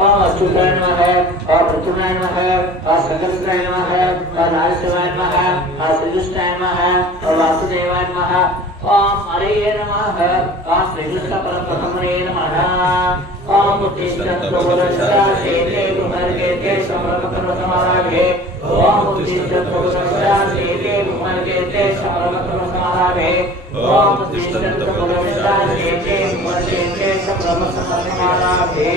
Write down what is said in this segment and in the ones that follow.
ओम अच्युताय नमः ओम प्रथमाय नमः ओम संगस्त्राय नमः ओम राजसेवाय नमः ओम श्रीकृष्णाय नमः ओम वासुदेवाय नमः ओम हरये नमः ओम श्रीकृष्ण परमप्रथमने नमः ओम मुक्तिश्चन्द्रपुरस्तासेते कुमारकेते समर्पकर्मसमाराघे ओम मुक्तिश्चन्द्रपुरस्तासेते कुमारकेते समर्पकर्मसमाराघे ओम मुक्तिश्चन्द्रपुरस्तासेते कुमारकेते समर्पकर्मसमाराघे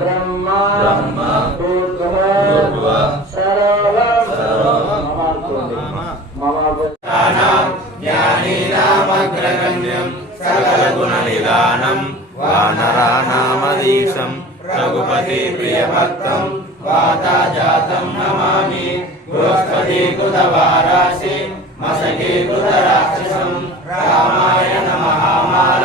బ్రహ్మ బ్రహ్మ భూర్భువః భూర్భువః సర్వం సర్వం మమ జ్ఞానం జ్ఞానీనామగ్రగణ్యం సకలగుణనిదానం వానరానామదీశం రఘుపతి ప్రియభక్తం వాతాజాతం నమామి బృహస్పతికృతవారాసి మశకీకృత రాక్షసం రామాయణ మహామాల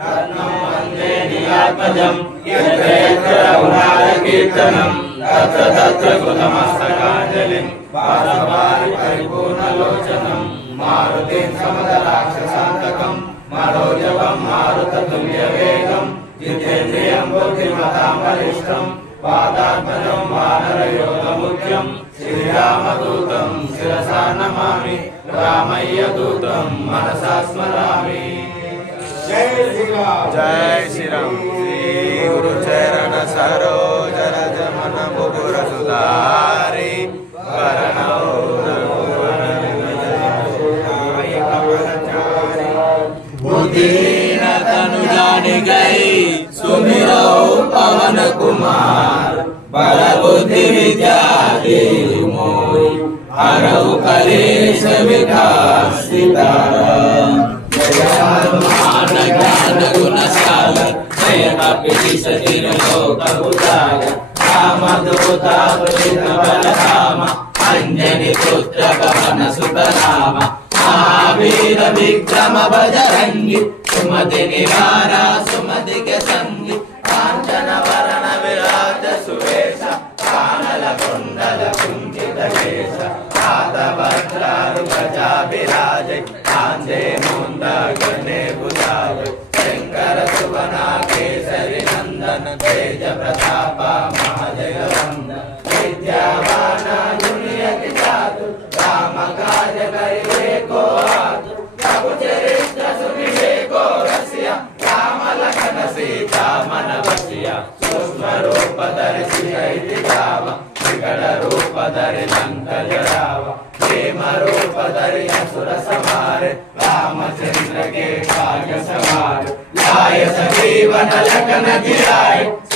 రత్నం వందే నీలాత్మజం యత్ర యత్ర రఘునాథ కీర్తనం తత్ర తత్ర కృతమస్తకాంజలిం బాలవారి పరిపూర్ణలోచనం మారుతిం సమద రాక్షసాంతకం మనోజవం మారుత తుల్య వేగం జితేంద్రియం బుద్ధిమతాం వరిష్టం పాదాత్మజం వానరయోగముఖ్యం శ్రీరామదూతం శిరసా నమామి రామయ్య దూతం మనసా స్మరామి గురుచరణ సరోజ రజమన ముగుర సుధారి బుధీన తనుజాని గై సుమిరో పవన కుమార్ బల బుద్ధి విద్యాదేవి మోయ్ హరౌ సకిను లోకముదాయ రామదూత వృషిత బలరామ అంజని పుత్ర పవన సుతరామ మహావీర విక్రమ బజరంగి సుమతి నివార సుమతికి సంగ नंदन तेज प्रताप महाजय वंदन विद्यावान दुनियति जातु राम काज करिवे को आतु प्रभु चरित्र सुनिवेको रसिया राम लखन सीता मन बसिया सूक्ष्म रूप धरि सियति जाव विकट रूप धरि लंक जराव प्रेम रूप धरि असुर संहार रामचंद्र के काज सवार लाय सजीवन लखन जियाय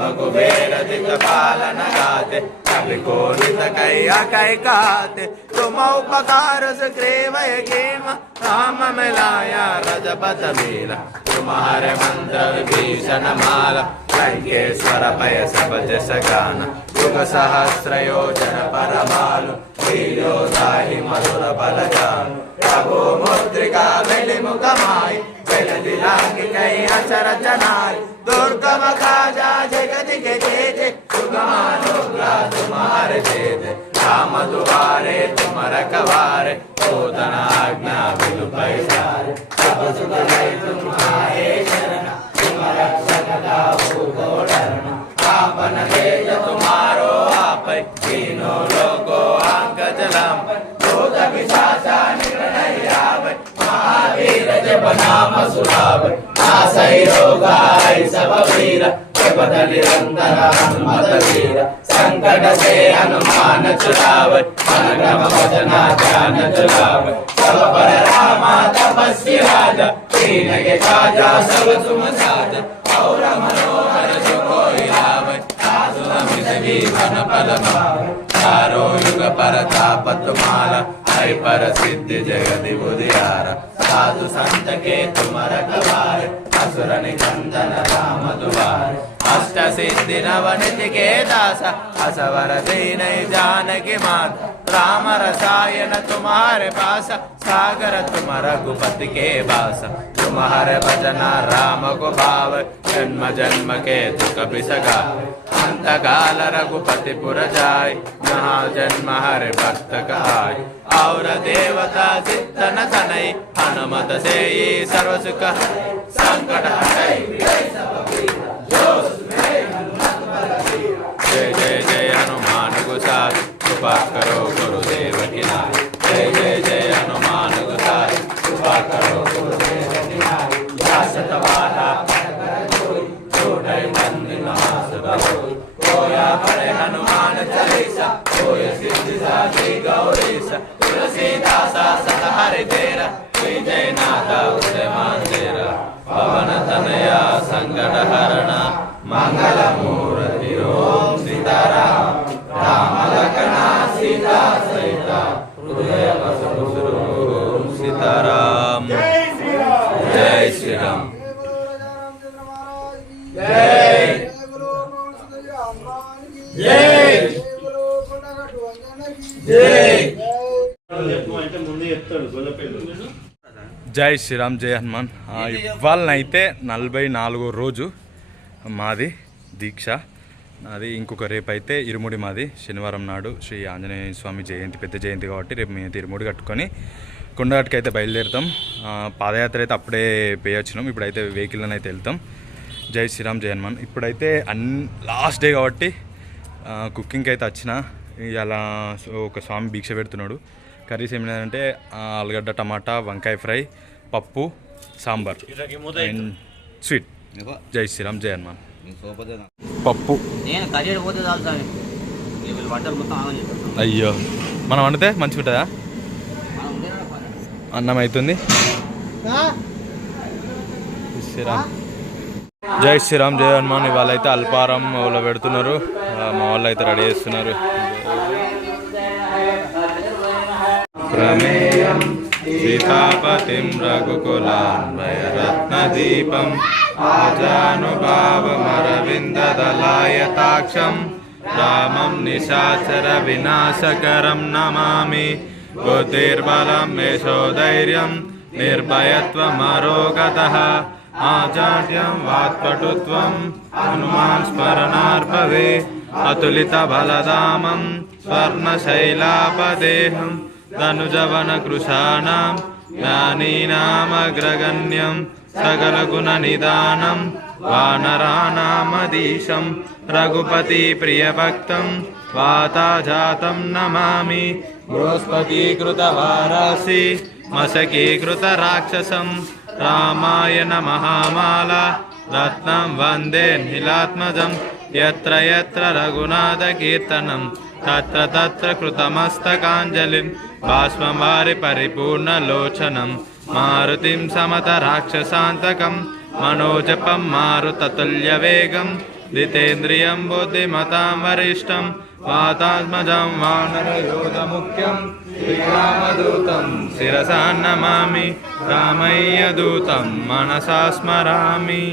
यम कुबेर दिक्पालन गाते कवि कैया कै काते तुम उपकार सुग्रीव गेम राम मिलाया रजपत मीला तुम्हारे मंत्र विभीषण माला लंकेश्वर पय सब जस गान युग सहस्र योजन परमालु दाहि मधुर बल जान प्रभु मुद्रिका मिलि मुख माय जल दिलांग कई अचर जनाय దుర్గమ కాజా జగతికి చేతి సుగమానుగ్రా తుమార చేతి రామ దువారే తుమర కవారే నూతన ఆజ్ఞా విలుపై సారే సుఖమై తుమారే శరణ తుమర సకదా భూగోడరణ ఆపన తేజ తుమారో ఆపై దీనోలో महावीर जब नाम सुनावे नासै रोगाय सब वीर प्रपद निरंतर हनुमत वीर संकट से हनुमान छुड़ावे मन क्रम भजना ध्यान चलावे सब पर रामा तपस्वी राजा दीन के काजा सब तुम साजा और मनोहर जो कोई लावे साधु अमित जीवन पल भावे चारों युग पर ताप तुम्हारा हरि पर सिद्धि जगति बुधियारा साधु संत के तुम रखवारे असुर निकंदन राम दुआरे अष्ट सिद्धि नवनिधि के दास असवर दीन जानकी मात राम रसायन तुम्हारे पास सागर तुम रघुपति के बास तुम्हारे भजना राम को भाव जन्म जन्म के दुख बिसगा अंत काल रघुपति पुर जाय जहाँ जन्म हरे भक्त कहाय और देवता चित्तन तनय हनुमत से ही सर्व सुख संकट हटै जय जय जय हनुमान गुसार कृपा करो गुरुदेव की नाम जय जय जय జై శ్రీరామ్ జై హనుమాన్. ఇవాళనైతే నలభై నాలుగో రోజు మాది దీక్ష. నాది ఇంకొక రేపు అయితే ఇరుముడి మాది. శనివారం నాడు శ్రీ ఆంజనేయ స్వామి జయంతి పెద్ద జయంతి కాబట్టి రేపు మేము ఇరుముడి కట్టుకొని కొండగట్టుకు అయితే బయలుదేరుతాం పాదయాత్ర అయితే అప్పుడే పేయొచ్చినాం ఇప్పుడైతే వెహికల్ని అయితే వెళ్తాం. జై శ్రీరామ్ జై హనుమాన్. ఇప్పుడైతే అన్ లాస్ట్ డే కాబట్టి కుకింగ్కి అయితే వచ్చిన ఇలా ఒక స్వామి భిక్ష పెడుతున్నాడు. కర్రీస్ ఏమిటంటే ఆలుగడ్డ టమాటా వంకాయ ఫ్రై పప్పు సాంబార్. And sweet. జై శ్రీరామ్ జై హనుమాన్. పప్పు. అయ్యో. మనం వండితే మంచిగా ఉంటుందా. అన్నం అవుతుంది శ్రీరామ్. జై శ్రీరామ్ జై హనుమాన్. ఇవాళ అయితే అల్పారం వాళ్ళు పెడుతున్నారు. ఆ, మా వాళ్ళు అయితే రెడీ చేస్తున్నారు. प्रमेयम् सीतापतिं रघुकुलान्वयरत्नदीपम् आजानुभावमरविन्ददलायताक्षम् रामं निशाचरविनाशकरं नमामि। बुद्धिर्बलं यशोधैर्यं निर्भयत्वमरोगतः, आचार्यं वाक्पटुत्वम् हनुमान् स्मरणार्भवे अतुलितबलदामं, स्वर्णशैलापदेहम्। బలదామం స్వర్ణశైలాపదేహం ధనుజవన కృషాణం జ్ఞానీనామగ్రగణ్యం సకల గుణ నిదానం వానరానామదీశం రఘుపతి ప్రియభక్తం వాతాజాతం నమామి బృహస్పతీకృత వారాసి మశకీకృత రాక్షసం తత్ర తత్ర కృతమస్తకాంజలిం బాష్మవారి పరిపూర్ణలోచనం. మారుతిం సమత రాక్షసాంతకం. మనోజపం మారుతతుల్య వేగం జితేంద్రియం బుద్ధిమతాం వరిష్టం. వాతాత్మజం వానరయోధముఖ్యం. శ్రీరామదూతం శిరసా నమామి రామయ్య దూతం మనసా స్మరామి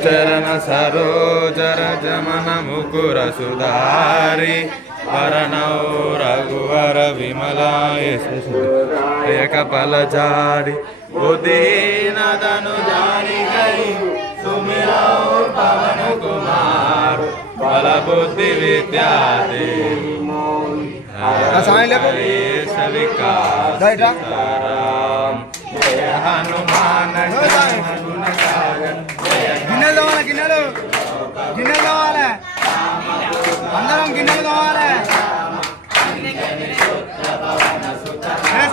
గురుచరణ సరోజర జమన ముకుర సుధారి వరణౌ రఘువర విమలాయ ఏక ఫలచారి ఉదీనదను జాని సుమిరౌ పవన కుమార్ బల బుద్ధి విద్యా దేవి వికాస్ జయ హనుమాన్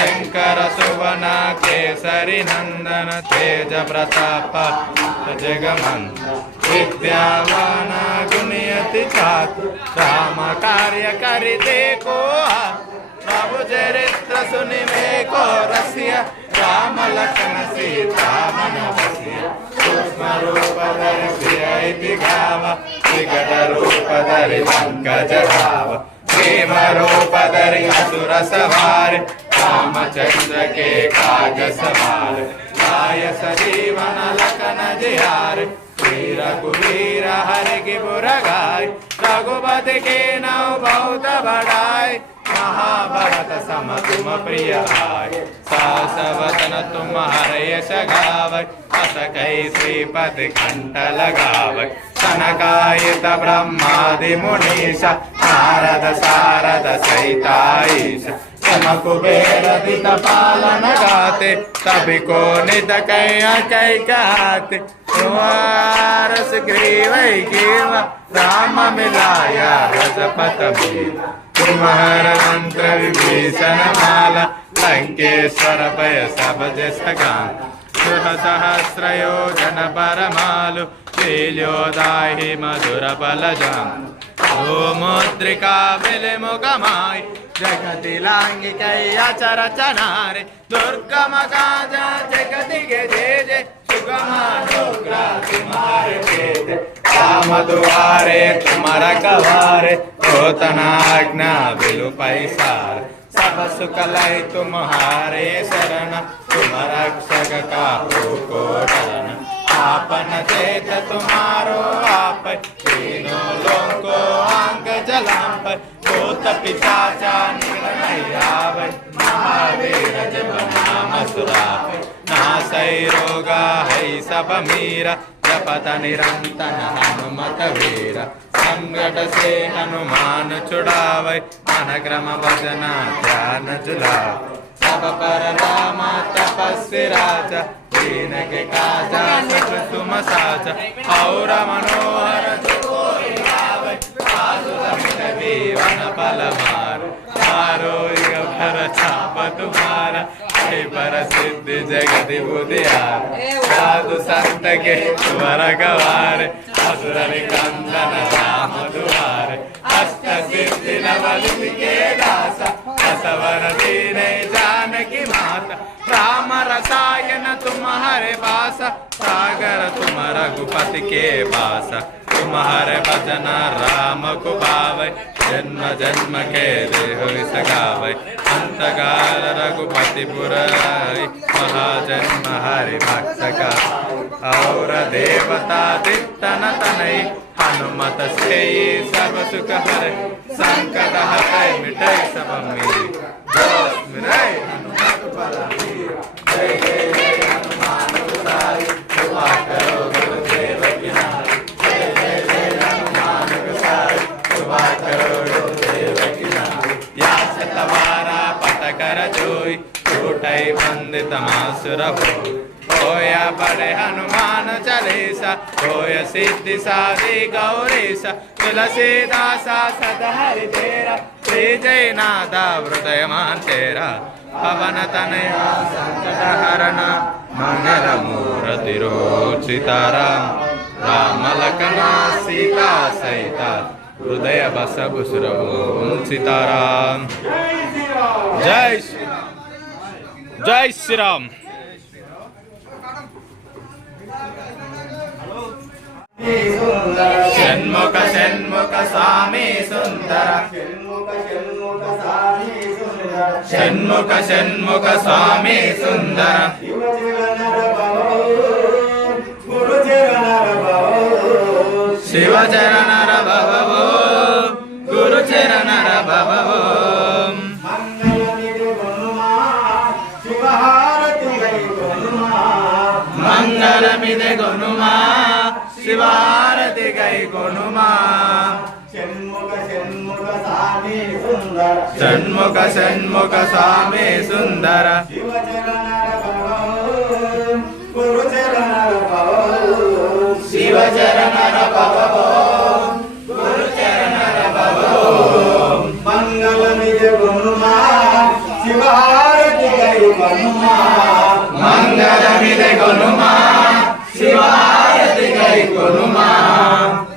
శంకర సువన కేసరి నందన తేజ ప్రతాప జగమంత విద్యావాన గుణయతి చాతు రామ కార్య కరితే కో ప్రభు చరిత్ర సునిమే కో రస్య రామ లక్ష్మణ సీతామన సూక్ష్మ రూపధరి ప్రియతి గావ వికట రూపధరి పంకజ భావ భీమ రూపధరి అసుర సవారి रामचंद्र के काज सवार लाय सजीवन लखन जियार वीर कुबीर हरि की बुरगाय रघुपति के नौ बहुत बड़ाई महाभारत सम तुम प्रिय आय सास वतन तुम हरयश गावै अस कै श्रीपति कंठ लगावै सनकायित ब्रह्मादि मुनीश नारद सारद सहिताईश तमकु बेरदित पालन गाते, तभी को नित कैया कै कहते रस ग्रीव गीव राम मिलाया रजपत तुम्हार मंत्र विभीषण माला, लंकेश्वर भय सब जगा सहस्रयोजन परमालु लील्योदाहि मधुरबलजाम् गोमुद्रिका विलिमुगमाय ಜಗತಿಲಾಂಗಿಕೈಯಚರಚನಾರೆ ದುರ್ಗಮ ಕಾಜ ಜಗತಿಗೆ ಜಯ ಜಯ ಸುಗಮ రామ దువారే కుమర కవారే నూతనాజ్ఞ విలుపై సార్ శరణ కుమరక్షక కాపు కోటరణ बिलु पैसार सब सुख लय तुम्हारे शरण तुम रक्षक का को डरन आपन चेत तुम्हारो आप तीनों लोको अंग जलाप भूत पिशाचा निकल नहीं आवे महावीर जब नाम सुराप नासै रोगा है सब मीरा जपत निरंतन हनुमत वीर संकट से हनुमान छुड़ावे मन क्रम भजना ध्यान जुलावे सब पर रामा तपस्वी राजा दीन के काजा सब तुम साजा और मनोहर जो कोई आवे साधु समित जीवन पल मार मारो यो भर छाप तुम्हारा हे पर सिद्धि जगति बुधियार साधु संत के स्वर गवार असुर निकंदन राम दुआर अष्ट सिद्धि नवलित के दासा असवर दीने जानकी माता राम रसायन तुम्हारे पास सागर तुम रघुपति के पास तुम्हारे भजन राम को पावे जन्म जन्म के देह सगावे अंत काल रघुपति पुर महाजन्म हरि भक्त का और देवता दितन तनय हनुमत से सब सुख हरे संकट हटै సిద్ధి సాధి గౌరీశ తులసీదాస సదహరి తేరా శ్రీ జయనాథ హృదయమాన్ తేరా పవన తనయా సంకటహరణ మంగళమూరతిరో సీతారాం రామలకణ సీతా సైత హృదయ బస బుసురవం సీతారాం జై శ్రీరామ్ జై శ్రీరామ్ షణ్ముఖ షణ్ముఖ స్వామి సుందర. షణ్ముఖ షణ్ముఖ స్వామి సుందర. శివ చరణ భవో గురు చరణ భవో మంగళమిదే గొనుమా. షణ్ముఖ షణ్ముఖ సామి సుందర. షణ్ముఖ షణ్ముఖ స్వామి సుందర. మంగళ నిజ గుణమా శివారతి గై కొనుమా. శివారతి గై కొనుమా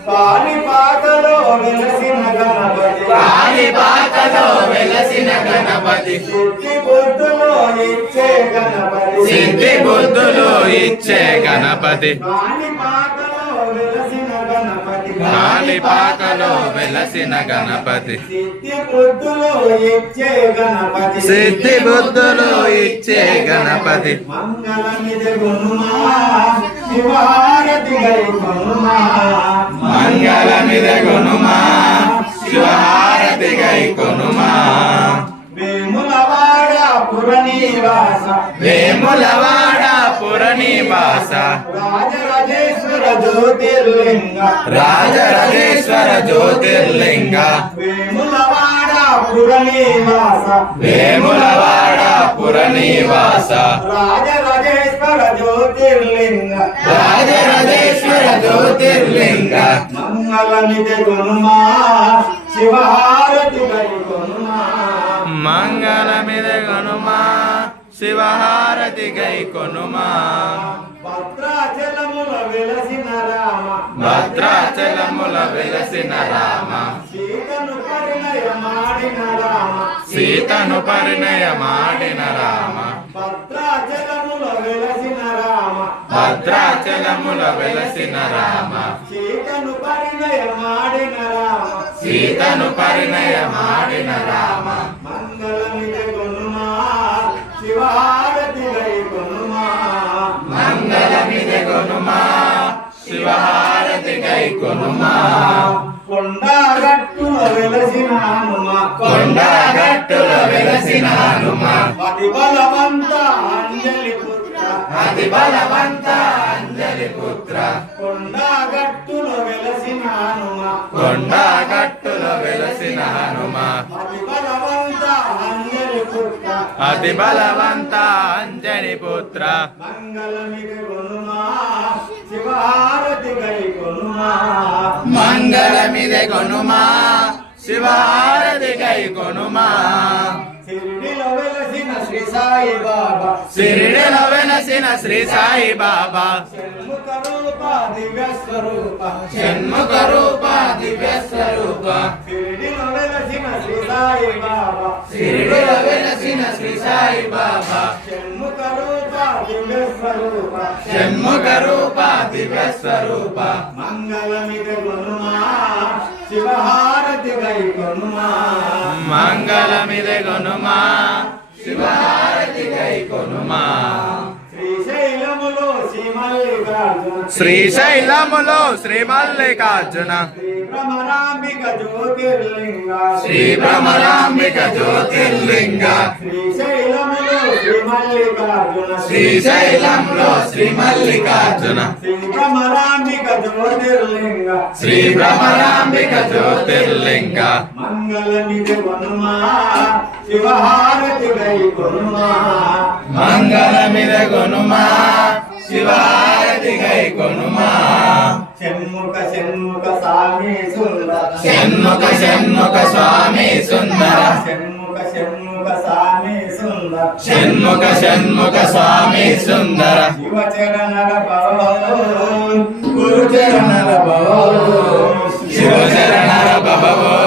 పాని పాకలో వెలసిన గణపతి కాలి వెలసిన గణపతి. సిద్ధి బుద్ధులో ఇచ్చే గణపతి. సిద్ధి బుద్ధులు ఇచ్చే గణపతి వెలసిన గణపతి. సిద్ధి బుద్ధులో ఇచ్చే గణపతి. సిద్ధి కొనుమా. వేములవాడ పురనీవాస. వేములవాడ రాజరాజేశ్వర జ్యోతిర్లింగ. రాజరాజేశ్వర జ్యోతిర్లింగ. వేములవాడ పురనీవాస. వేములవాడ పుర నివాస రాజరాజేశ్వర జ్యోతిర్లింగ. రాజరాజేశ్వర జ్యోతిర్లింగ. మంగళమిది గుణమా శివహారతి మంగళమిద గనుమా శివహారతి గై కొనుమా భద్రాచలముల వెలసిన రామ. భద్రాచలముల వెలసిన రామ. సీతను పరిణయమాడిన రామ. సీతను పరిణయమాడిన రామ. భద్రాచలముల వెలసిన రామ. భద్రాచలముల వెలసిన రామ. సీతను పరిణయమాడిన రామ. సీతను పరిణయమాడిన రామ. మంగళమిద గుణమా శివారతి గై గుణమా మంగళమిది కొనుమా శివహారతి గై కొనుమా. కొండగట్టుల వెలసిన హనుమ కొండగట్టుల వెలసిన హనుమ పది బలవంత అంజలి పుత్ర. అతి బలవంత అంజలి పుత్ర. కొండగట్టుల వెలసిన హనుమ కొండగట్టుల వెలసిన హనుమ. అతి బలవంత అంజని పుత్ర. మంగళమిద గుణమా శివారతి గై సాయి బాబా. సిరిడిలో వెలసిన శ్రీ సాయి బాబా. షణ్ముఖ రూప దివ్య స్వరూప షణ్ముఖ రూప దివ్య స్వరూప షిరిడిలో వెలసిన శ్రీ సాయి బాబా. శిరిడిలో వెలసిన శ్రీ సాయి బాబా. షణ్ముఖ రూప దివ్య స్వరూప షణ్ముఖ రూప దివ్య స్వరూప మంగళమిద గుణమా శివహారతి గై గుణమా మంగళమిద కొనుమా శివహారతి గై కొనుమా శ్రీశైలములో శ్రీ మల్లికార్జున శ్రీశైలములో శ్రీ మల్లికార్జున శ్రీ భ్రమరాంబిక జ్యోతిర్లింగ శ్రీ భ్రమరాంబిక జ్యోతిర్లింగ శ్రీశైలములో శ్రీ మల్లికార్జున శ్రీశైలంలో శ్రీ మల్లికార్జున. శ్రీ భ్రమరాంబిక జ్యోతిర్లింగ. శ్రీ భ్రమరాంబిక జ్యోతిర్లింగ. మంగళమిద గుణమా శివహారతి గై గుణమా మంగళమిద కొనుమా శివారతి గై కొనుమా షణ్ముఖ షణ్ముఖ సుందర. షణ్ముఖ షణ్ముఖ षण्मुख षण्मुख स्वामी सुन्दर शिवचरण गुरुचरण शिवचरण भव